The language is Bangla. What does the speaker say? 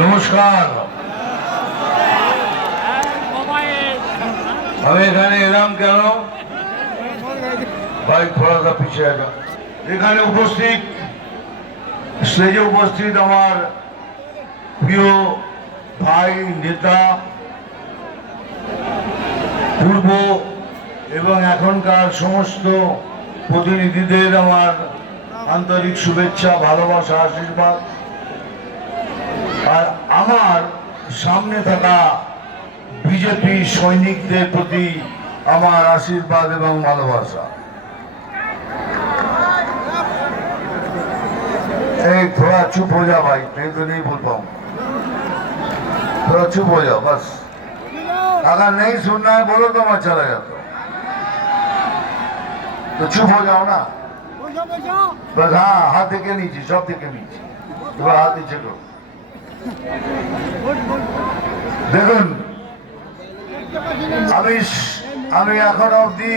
নমস্কার। আমি এখানে এলাম কেন ভাই, থোড়া সা পিছিয়ে আ। এখানে উপস্থিত, স্টেজে উপস্থিত আমার প্রিয় ভাই, নেতা, পূর্ব এবং এখনকার সমস্ত প্রতিনিধিদের আমার আন্তরিক শুভেচ্ছা, ভালোবাসা, আশীর্বাদ। আর আমার সামনে থাকা বিজেপি সৈনিকদের প্রতি আমার আশীর্বাদ এবং ভালোবাসা। एक थोड़ा चुप हो जा भाई, मैं तो नहीं बोल पाऊँ। थोड़ा चुप हो जाओ बस। अगर नहीं सुनना है बोलो तो मैं चला जाता हूँ, तो चुप हो जाओ ना बस। हाँ, हाथ देखे नीचे, सब देखे नीचे, थोड़ा हाथ नीचे करो। দেখুন, আমি এখনো অবধি